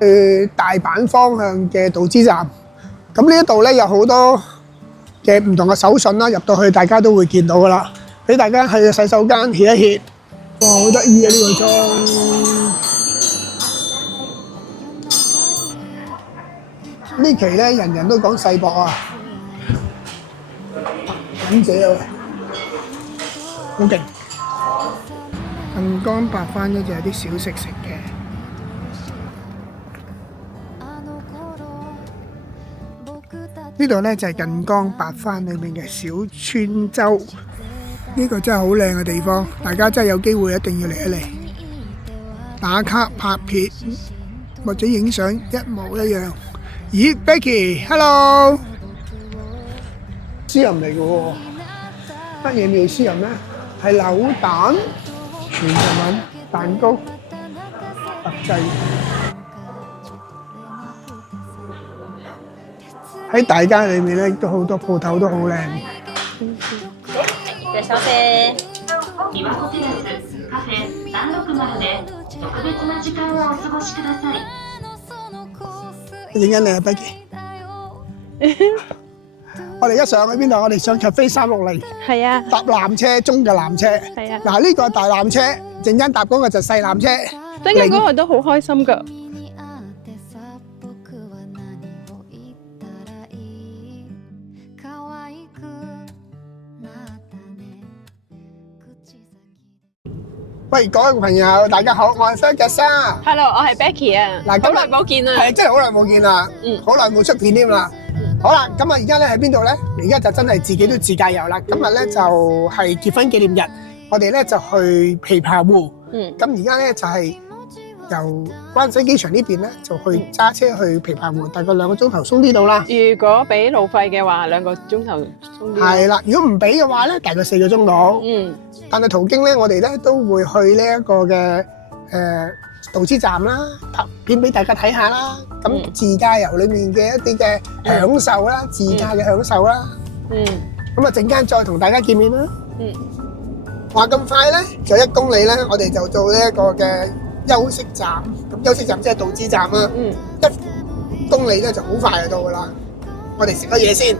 去大阪方向嘅道之站。咁呢一度咧有好多嘅唔同嘅手信啦，入到去大家都會見到噶啦。俾大家去洗手間歇一歇。哇，好得意啊！呢個裝呢期咧，人人都講世博啊，忍者啊，好勁！近江白番呢就有啲小食食嘅。呢度咧就係近江白番裏面嘅小川洲，呢個真係好靚嘅地方，大家真係有機會一定要嚟一嚟，打卡拍片或者影相一模一樣。咦 ，Becky，Hello， 絲仁嚟嘅喎，乜嘢妙絲仁咧？係扭蛋、全日文蛋糕、特製。喺大街裏面咧，都好多鋪頭都好靚。いらっしゃいませ。琵琶湖テラスカフェ360で特別な時間をお過ごしください。影緊你啊 ，Becky。我哋而家上去邊度？我哋上 Cafe 360。係啊。搭纜車，中嘅纜車。係啊。嗱，呢個係大纜車，陣間搭嗰個就細纜車。真嘅嗰個都好開心㗎。喂，各位朋友，大家好，我係 Fergus。Hello， 我係 Becky 啊。嗱，好耐冇見啦。係真係好耐冇見啦。好耐冇出片添啦。好啦，咁啊，而家咧喺邊度咧？而家就真係自己都自駕遊啦。今日咧就係結婚紀念日，我哋咧就去琵琶湖。咁而家咧就係由灣仔機場呢邊咧，就去揸車去琵琶湖，大概2個鐘頭鬆啲到啦。如果俾路費嘅話，2個鐘頭鬆啲。係啦，如果唔俾嘅話咧，大概4個鐘到。但係途經咧，我哋咧都會去呢一個嘅道之站啦，拍片俾大家睇下啦。咁自駕遊裏面嘅一啲嘅享受啦，自駕嘅享受啦。咁啊，陣間再同大家見面啦。話咁快咧，就1公里咧，我哋就到呢一個嘅休息站。咁休息站即係道之站啦。1公里咧就好快就到噶啦。我哋食咗嘢先。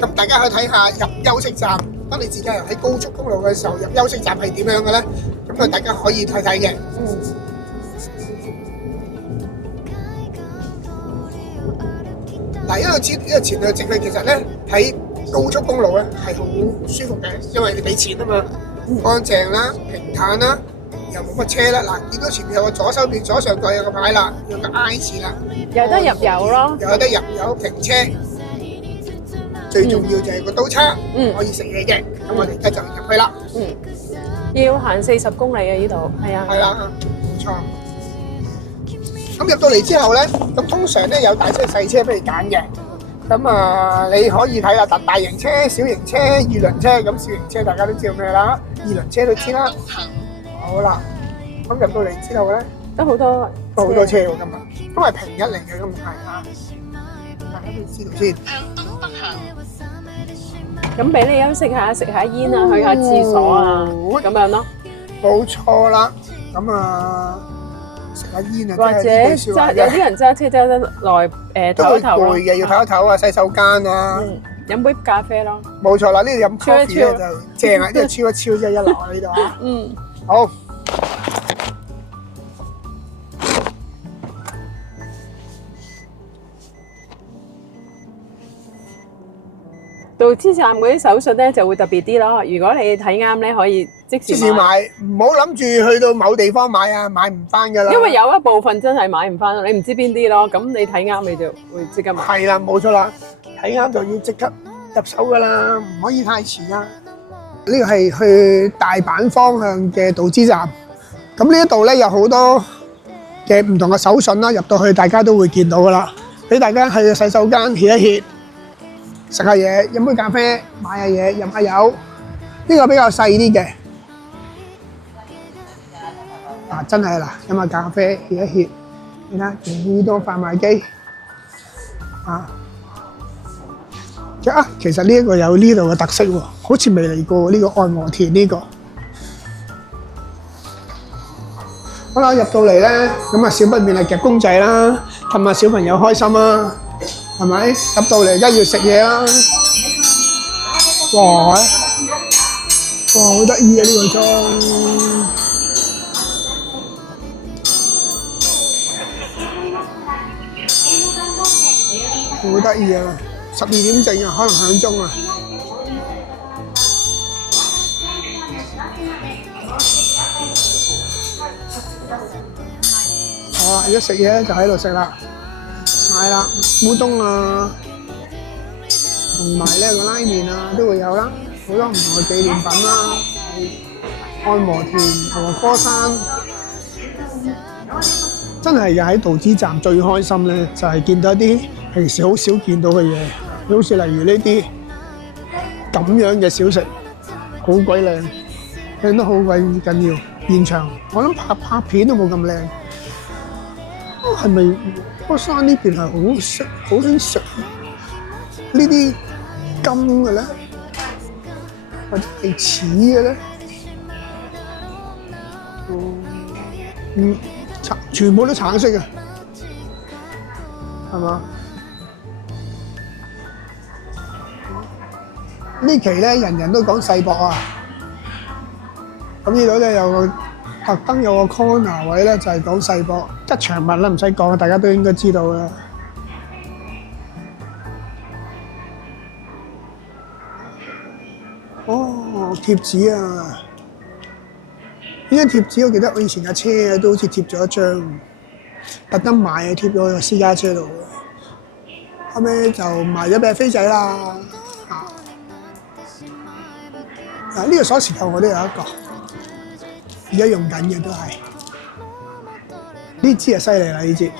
咁大家可以睇下入休息站。當你自駕遊喺高速公路嘅時候，入休息站係點樣嘅咧？咁啊，大家可以睇睇嘅。嗱，一路前路直去，其實咧喺高速公路咧係好舒服嘅，因為你俾錢啊嘛，乾淨啦、平坦啦，又冇乜車啦。嗱，見到前面有個左手邊左上角有個牌啦，有個 I 字啦，有得入油咯，有得入油停車。最重要就係個刀叉，可以食嘢嘅。咁我哋而家就入去啦。要行40公里啊！呢度係啊。係啦，冇錯。咁入到嚟之後咧，咁通常咧有大車細車俾你揀嘅。咁啊，你可以睇下大型車、小型車、二輪車。咁小型車大家都知道咩啦，二輪車都知啦。好啦，咁入到嚟之後咧，都好多車喎今日，因為平日嚟嘅咁係啊。大家都知道先。咁俾你休息下，食下煙啊，去下廁所啊，咁樣咯。冇錯啦，咁啊食下煙啊，或者有啲人揸車揸得耐，唞一唞咯。攰嘅，要唞一唞啊，洗手間啊，飲杯咖啡咯。冇錯啦，呢度飲 coffee 咧就正啊，呢度超一超真係一流啊呢度啊。好。道之站嗰啲手信咧就會特別啲咯。如果你睇啱咧，可以即時買，唔好諗住去到某地方買啊，買唔翻噶啦。因為有一部分真係買唔翻，你唔知邊啲咯。咁你睇啱你就會即刻買。係啦，冇錯啦，睇啱就要即刻入手噶啦，唔可以太遲啦。呢個係去大阪方向嘅道之站。咁呢一度咧有好多嘅唔同嘅手信啦，入到去大家都會見到噶啦。俾大家去洗手間歇一歇。食下嘢，飲杯咖啡，買下嘢，飲下油。呢個比較細啲嘅，真係啦，飲下咖啡，歇一歇。你睇幾多販賣機其實呢一個有呢度嘅特色喎，好似未嚟過呢個愛和田呢個。好啦，入到嚟咧，咁啊少不免係夾公仔啦。氹下小朋友開心啊，係咪？入到嚟而家要食嘢啦。哇！哇，好得意啊呢個裝。好得意啊！12點正啊，可能響鐘啊。好啊，如果食嘢咧就喺度食啦，買啦，烏冬啊，同埋呢個拉麵啊都會有啦，好多唔同嘅紀念品啦，按摩田和歌山。真係嘅喺道之站最開心咧，就係見到一啲平時好少見到嘅嘢，好似例如呢啲咁樣嘅小食，好鬼靚，靚得好鬼緊要。現場我諗拍片都冇咁靚。係咪歌山呢邊係好興食呢啲金嘅咧，或者係似嘅咧？全部都橙色嘅，係嘛？呢期咧人人都講世博啊，咁呢度咧有個特登有個 corner 位咧就係講世博，吉祥物啦唔使講，大家都應該知道啦。哦，貼紙啊！呢張貼紙我記得我以前架車都好似貼咗一張，特登買啊貼咗個私家車度，後尾就賣咗俾飛仔啦。嗱呢個鎖匙扣我都有一個，而家用緊嘅都係呢支就犀利啦！呢支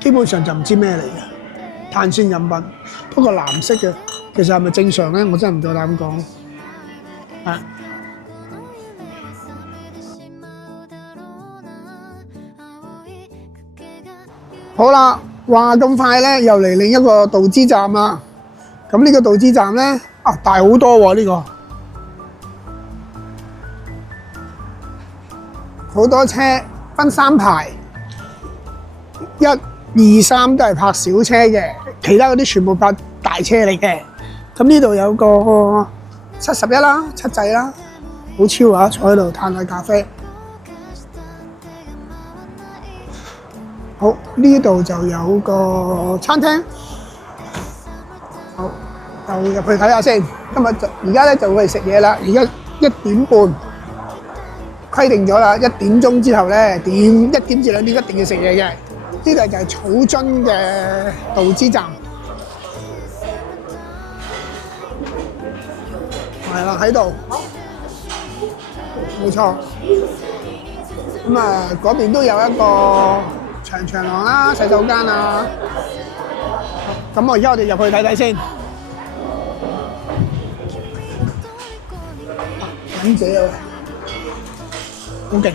基本上就唔知咩嚟嘅碳酸飲品，不過藍色嘅，其實係咪正常咧？我真係唔夠膽講。好啦，話咁快咧，又嚟另一個道之站啦。咁呢個道之站咧，大好多喎呢個，好多車分3排，1、2、3都係泊小車嘅，其他嗰啲全部泊大車嚟嘅。咁呢度有個71啦，7仔啦，好超啊！坐喺度嘆下咖啡。好，呢度就有個餐廳，好，就入去睇下先。而家咧就會食嘢啦。而家1點半，規定咗啦，1點鐘之後咧1點至2點一定要食嘢嘅。呢度就係草津嘅道之站，係啦喺度，冇錯。咁啊，嗰邊都有一個長廊啦，洗手間啊，咁而家我哋入去睇睇先。忍者啊，好勁！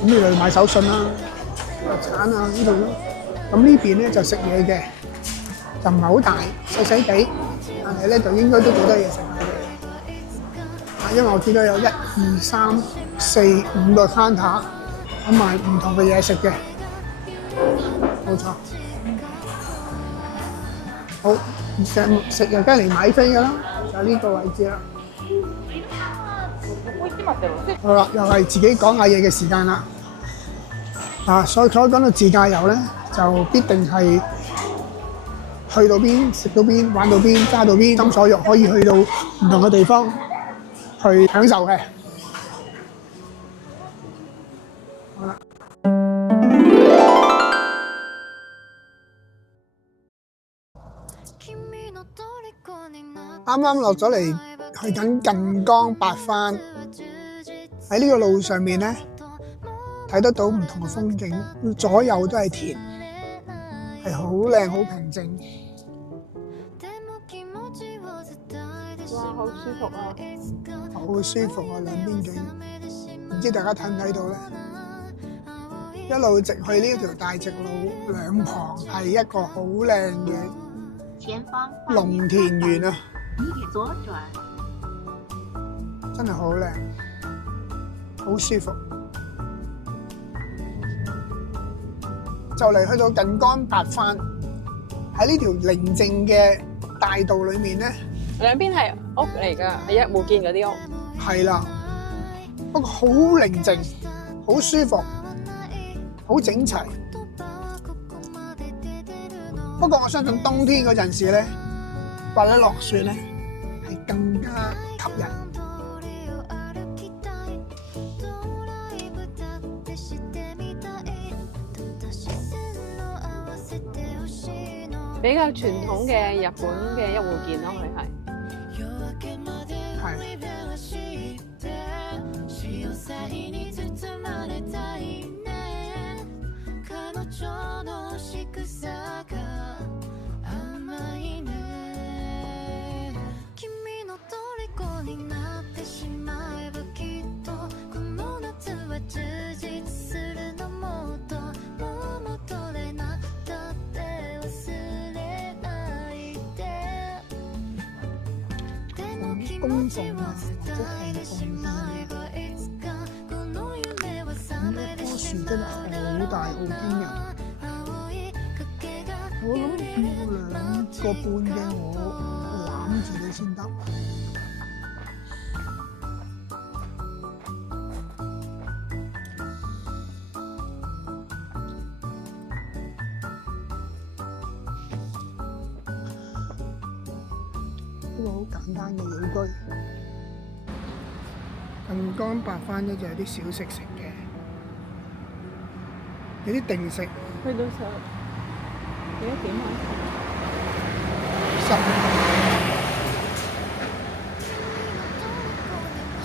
咁呢度買手信啦，橙啊呢度咯。咁呢邊咧就食嘢嘅，就唔係好大，細細地，但係咧就應該都幾多嘢食嘅。因為我見到有1、2、3、4、5個 counter， 咁賣唔同嘅嘢食嘅，冇錯。好，食又梗係嚟買飛㗎啦，就係呢個位置啦。好啦，又係自己講下嘢嘅時間啦。所以講到自駕遊咧，就必定係去到邊食到邊，玩到邊，揸到邊，心所欲，可以去到唔同嘅地方去享受嘅。好啦，啱啱落咗嚟，去緊近江八幡。喺呢個路上面咧，睇得到唔同嘅風景，左右都係田，係好靚好平靜。哇，好舒服啊！好舒服啊，兩邊景，唔知大家睇唔睇到咧？一路直去呢條大直路，兩旁係一個好靚嘅農田園啊！真係好靚，好舒服。就嚟去到近江白番，喺呢條寧靜嘅大道裏面咧，兩邊係屋嚟㗎，係一戶建嗰啲屋。係啦，不過好寧靜，好舒服，好整齊。不過我相信冬天嗰陣時咧，或者落雪咧，係更加吸引。比較傳統嘅日本嘅一戶建咯，佢係。供奉啊，或者係奉獻咁棵樹真係好大好驚人。我諗要2個半嘅我攬住你先得。一個好簡單嘅鳥居，近江白番咧就有啲小食食嘅，有啲定食。去到幾多點啊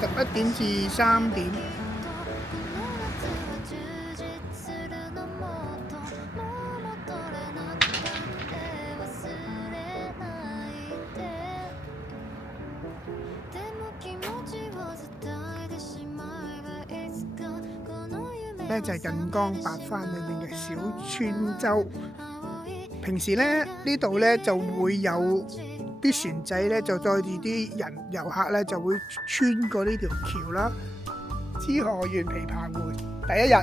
？11點至3點。咧就係近江白番裏面嘅小川洲。平時咧呢度咧就會有啲船仔咧就載住啲人遊客咧就會穿過呢條橋啦。知河縣琵琶湖第一日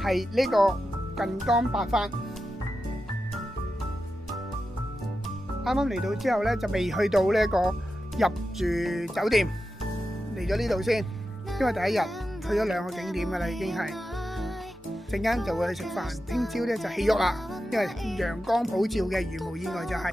係呢個近江白番。啱啱嚟到之後咧就未去到呢個入住酒店，嚟咗呢度先，因為第一日去咗2個景點㗎啦，已經係。陣間就會去食飯，聽朝咧就起喐啦，因為陽光普照嘅，如無意外就係。